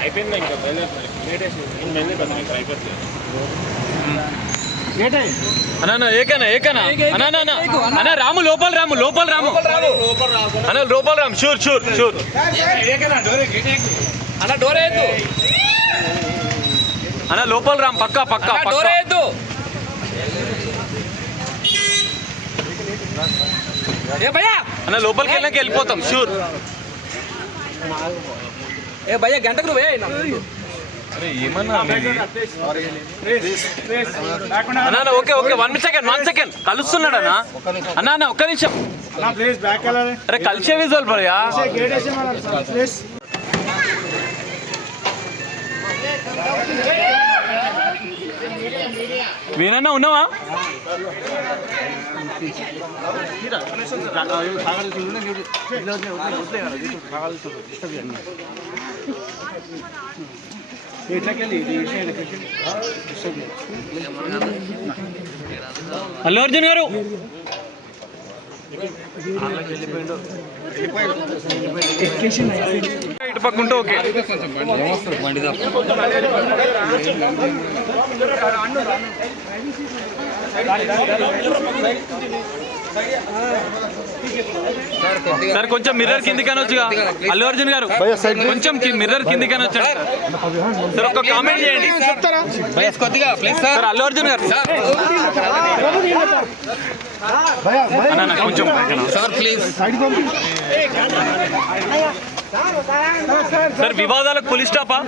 అయిపోయింది ఇంకా అయిపోతుంది అన్న ఏకనా ఏకనా అన్న అన్న రాము లోపల రాము లోపల రాము అన్న లోపల రాము షూర్ షూర్ షూర్ అన్న డోర్ వేయద్దు అన్న లోపల రాము పక్కా పక్కా డోర్ వేయద్దు అన్న లోపలికి వెళ్ళాక వెళ్ళిపోతాం షూర్ ఏ భయ్యా గంటకు నువ్వే అరే ఏమన్నా అన్న ఓకే ఓకే 1 సెకండ్ కలుస్తున్నాడు అన్న అన్న ఒక్క నిమిషం అరే కలిసే విజువల్ భయ్యా వీరన్నా ఉన్నావా అల్లు అర్జున్ గారు ఇటు పక్కుంటే ఓకే సార్ కొంచెం మిర్రర్ కిందికి అనొచ్చుగా అల్లు అర్జున్ గారు కొంచెం మిర్రర్ కిందికి అనొచ్చు సార్ ఒక కామెంట్ చేయండి సార్ అల్లు అర్జున్ గారు కొంచెం సార్ ప్లీజ్ సార్ వివాదాలకు పులి స్టాపా